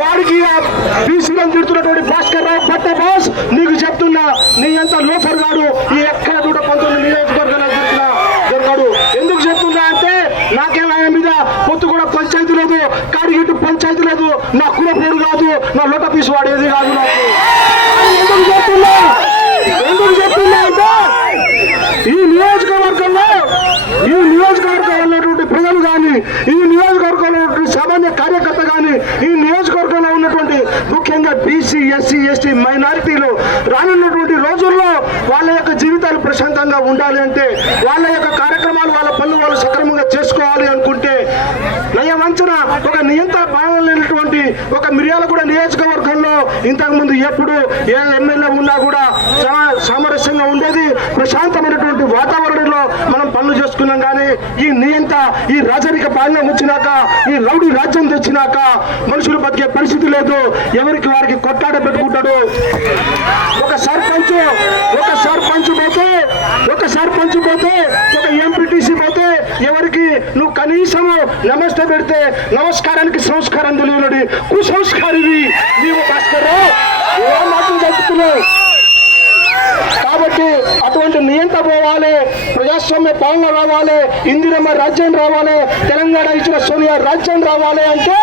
వాడికి బీసీలను తిడుతున్నటువంటి భాస్కర్ రావు పట్ట బాస్ నీకు చెప్తున్నా, నీ ఎంత లోఫర్ గాడు ఈ ఎక్కడ 119 నియోజకవర్గాలు దొరకడు. ఎందుకు చెప్తున్నా అంటే నాకేమైనా మీద పొత్తు కూడా పంచాయతీ లేదు, కాడిగిట్టు పంచాయతీ లేదు, నా కుల పేరు కాదు, నా లోట పీసు వాడేది కాదు. నాకు ఎందుకు చెప్తున్నా అంటే ఈ నియోజకవర్గంలో ఉన్నటువంటి ప్రజలు కానీ, ఈ నియోజకవర్గంలో ఉన్నటువంటి సామాన్య కార్యకర్త కానీ, ఈ నియోజకవర్గంలో ఉన్నటువంటి ముఖ్యంగా బీసీ, ఎస్సీ, ఎస్టీ మైనారిటీలు రానున్నటువంటి రోజుల్లో వాళ్ళ యొక్క జీవితాలు ప్రశాంతంగా ఉండాలి అంటే, వాళ్ళ యొక్క కార్యక్రమాలు, వాళ్ళ పనులు వాళ్ళు సక్రమంగా చేసుకోవాలి అనుకుంటే, నయవంచన ఒక నియంత భావన లేనటువంటి ఒక మిర్యాలగూడ నియోజకవర్గంలో ఇంతకుముందు ఎప్పుడు ఏ ఎమ్మెల్యే ఉన్నా కూడా చాలా సామరస్యంగా ఉండేది, ప్రశాంతమైనటువంటి వాతావరణంలో మనం పనులు చేసుకున్నాం. కానీ ఈ నియంత, ఈ రాజరిక పాలన వచ్చినాక, ఈ రౌడీ రాజ్యం తెచ్చినాక మనుషులు బతికే పరిస్థితి లేదు. ఎవరికి వారికి కొట్టాడ పెట్టుకుంటాడు. ఒక సర్పంచ్ పోతే, ఒక ఎంపీటీసీ పోతే ఎవరికి నువ్వు కనీసము నమస్తే పెడితే నమస్కారానికి సంస్కారం తెలియనది కుసంస్కారివి నీవు భాస్కర్ మాటలు చెప్తున్నావు. కాబట్టి అటువంటి నియంత పోవాలి, ప్రజాస్వామ్య పాలన రావాలి, ఇందిరమ్మ రాజ్యం రావాలి, తెలంగాణ ఇచ్చిన సోనియా రాజ్యం రావాలి అంటే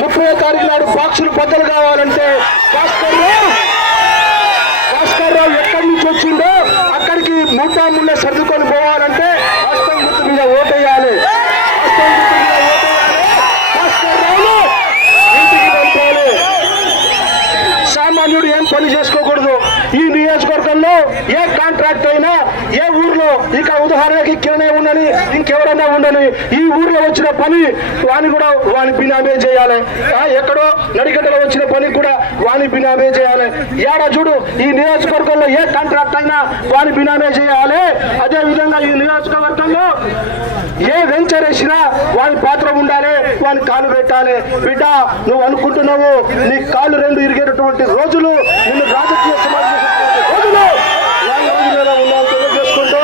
30వ తారీఖు నాడు బాక్సులు బద్దలు కావాలంటే భాస్కర్ రావు ఎక్కడి నుంచి వచ్చిందో అక్కడికి ముళ్ళ సర్దుకొని పోవాలంటే హస్తం గుర్తు మీద ఓటేయాలి. భాస్కర్ రావును ఇంటికి పంపాలి. సామాన్యుడు ఏం పని చేసుకోకూడదు. ఈ నియోజకవర్గంలో ఏ కాంట్రాక్ట్ అయినా, ఏ ఊర్లో, ఇక ఉదాహరణకి కిరణే ఉండని, ఇంకెవరైనా ఉండని, ఈ ఊర్లో వచ్చిన పని వాని బినామే చేయాలి. ఎక్కడో నడిగడ్డలో వచ్చిన పని కూడా వాని బినామే చేయాలి. ఏడా చూడు, ఈ నియోజకవర్గంలో ఏ కాంట్రాక్ట్ అయినా వాని బినామే చేయాలి. అదే విధంగా ఈ నియోజకవర్గంలో ఏ వెంచర్ వేసినా వాని పాత్ర ఉండాలి, వాని కాలు పెట్టాలి. బిడ్డ నువ్వు అనుకుంటున్నావు నీ కాళ్ళు రెండు ఇరిగేటటువంటి రోజులు, నిన్ను రాజకీయ సమాజం రోజులు ఉన్నాను తెలియజేసుకుంటూ,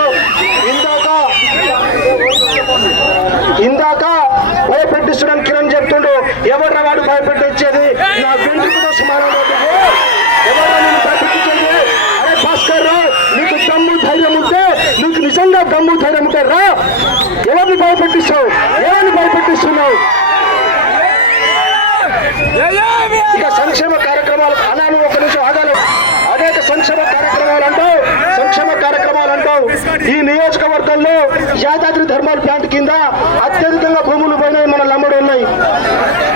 ఇందాక భయపెట్టిస్తున్నాను కిరణ్ చెప్తుండు. ఎవరు వాడు భయపెట్టించేది? నా వెంట్రుకతో సమానం. ఎవరు నేను భయపెట్టించేది? అరే భాస్కర్ రావు, నీకు దమ్ము ధైర్యం ఉంటే, నీకు నిజంగా దమ్ము ధైర్యం ఉంటే రా. ఎవరిని భయపెట్టిస్తున్నావు? ఇక సంక్షేమ కార్యక్రమాలు అన్నాను, ఒక నిమిషం ఆగాలి. అనేక సంక్షేమ కార్యక్రమాలు అంటావు. ఈ నియోజకవర్గంలో యాదాద్రి థర్మల్ ప్లాంట్ కింద అత్యధికంగా భూములు పోయినాయి, మన లంబడి ఉన్నాయి.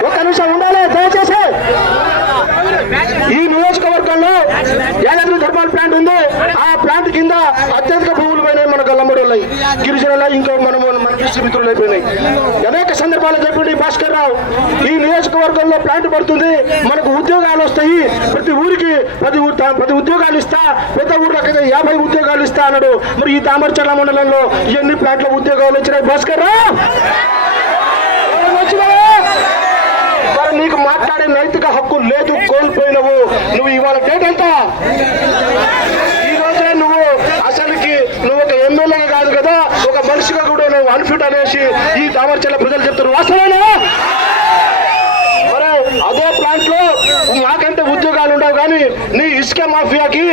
ఒక నిమిషం ఉండాలి దయచేసి. ఈ నియోజకవర్గంలో యాదాద్రి థర్మల్ ప్లాంట్ ఉంది, ఆ ప్లాంట్ కింద అత్యధిక భూములు పోయినాయి, మనకు లంబడి ఉన్నాయి, గిరిజనులు, ఇంకో మన బీసీ మిత్రులు అయిపోయినాయి. అనేక సందర్భాలు చెప్పండి భాస్కర్ రావు, ఈ నియోజకవర్గంలో ప్లాంట్ పడుతుంది, మనకు ఉద్యోగాలు వస్తాయి, ప్రతి ఊరికి 10 ఉద్యోగాలు ఇస్తా, పెద్ద ఊర్లకైతే 50 ఉద్యోగాలు ఇస్తా అన్నాడు. మరి ఈ దామర్చర్ల మండలంలో ఎన్ని ప్లాంట్ల ఉద్యోగాలు వచ్చినాయి భాస్కర్ రావు? మరి నీకు మాట్లాడే నైతిక హక్కు లేదు, కోల్పోయినవు. నువ్వు ఇవాళ డేట్ ఎంత? ఈ రోజే నువ్వు అసలుకి నువ్వు ఒక ఎమ్మెల్యే కాదు కదా, ఒక మనిషిగా కూడా నువ్వు అన్ఫిట్ అనేసి ఈ దామర్చర్ల ప్రజలు చెప్తున్నారు. వాస్తవేనా? మరి అదే ప్లాంట్ లో నాకంటే ఉద్యోగాలు ఉండవు, కానీ నీ ఇసుక మాఫియాకి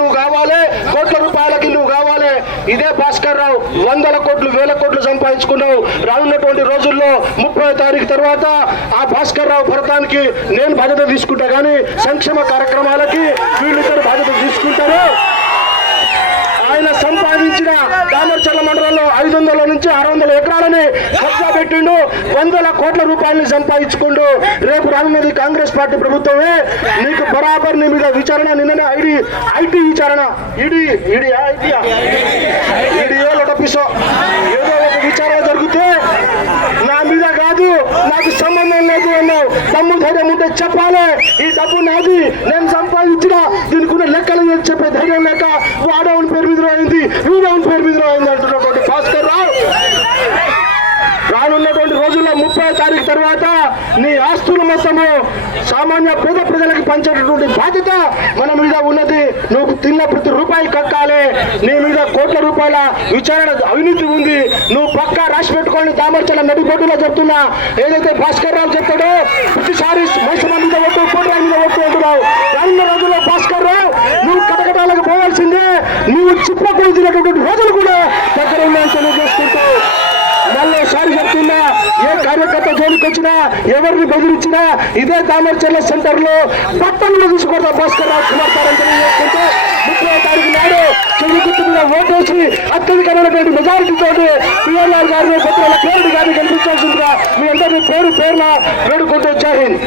నువ్వు కావాలి, కోట్ల రూపాయలకి నువ్వు కావాలి. ఇదే భాస్కర్ రావు 100 కోట్లు 1000 కోట్లు సంపాదించుకున్నావు. రానున్నటువంటి రోజుల్లో 30వ తారీఖు తర్వాత ఆ భాస్కర్ రావు భరతానికి నేను బాధ్యత తీసుకుంటా, కానీ సంక్షేమ కార్యక్రమాలకి వీళ్ళిద్దరు బాధ్యత తీసుకుంటారు. ఆయన సంపాదించిన దామర్చర్ల మండలంలో 500 నుంచి 600 ఎకరాలని కబ్జా పెట్టిండు, 100 కోట్ల రూపాయలని సంపాదించుకుంటూ. రేపు రానున్నది కాంగ్రెస్ పార్టీ ప్రభుత్వమే. నీకు బరాబర్ నీ మీద విచారణ, నిన్ననే ఐటీ విచారణ, ఈడీఓ లోటపిసో ఏదో ఒక విచారణ జరిగితే నా మీద కాదు, నాకు సంబంధం లేదు అన్నావు. దమ్ము ధైర్యం ఉంటే చెప్పాలి, ఈ డబ్బు నాది, నేను సంపాదించిన, దీనికి ఉన్న లెక్కలు చెప్పే ధైర్యం లేక వాడవుని పేరు మీద అయింది, వీడవుని పేరు మీద అయింది అంటున్నటువంటి భాస్కర్ రావు రానున్నటువంటి రోజుల్లో 30వ తారీఖు తర్వాత నీ ఆస్తులు మొత్తము సామాన్య పేద ప్రజలకు పంచేటటువంటి బాధ్యత మన మీద ఉన్నది. నువ్వు తిన్న ప్రతి రూపాయి కక్కాలి. నీ మీద కోట్ల రూపాయల విచారణ అవినీతి ఉంది. నువ్వు పక్కా రాసి పెట్టుకోండి. దామర్చల నడిబొడ్డులో చెప్తున్నా, ఏదైతే భాస్కర్ రావు చెప్తాడో ప్రతిసారి మైసమ్మ మీద ఒట్టు, కోట్ల మీద ఒట్టు అంటున్నావు. రానున్న రోజుల్లో భాస్కర్ రావు నువ్వు కటకటాలకు పోవాల్సిందే. నువ్వు చిప్పకూలు తినేటటువంటి రోజులు కూడా దగ్గర ఉన్నాయని తెలియజేసుకుంటూ మళ్ళీసారి చెప్తున్నా, ఏ కార్యకర్త జోలికి వచ్చినా, ఎవరిని బెదిరించినా ఇదే దామర్చర్ల సెంటర్ లో పట్టణంలో తీసుకొడతా భాస్కర్ రావు కుమార్తెని తెలియజేసుకుంటూ 30వ తారీఖు నాడు చెవి గుర్తు మీద ఓటేసి అత్యధికమైనటువంటి మెజారిటీ తోటి పిఎల్ఆర్ గారిని కొత్త పేరుడు గారిని గెలిపించాల్సిందిగా మీ అందరినీ పేరున వేడుకుంటూ జై హింద్.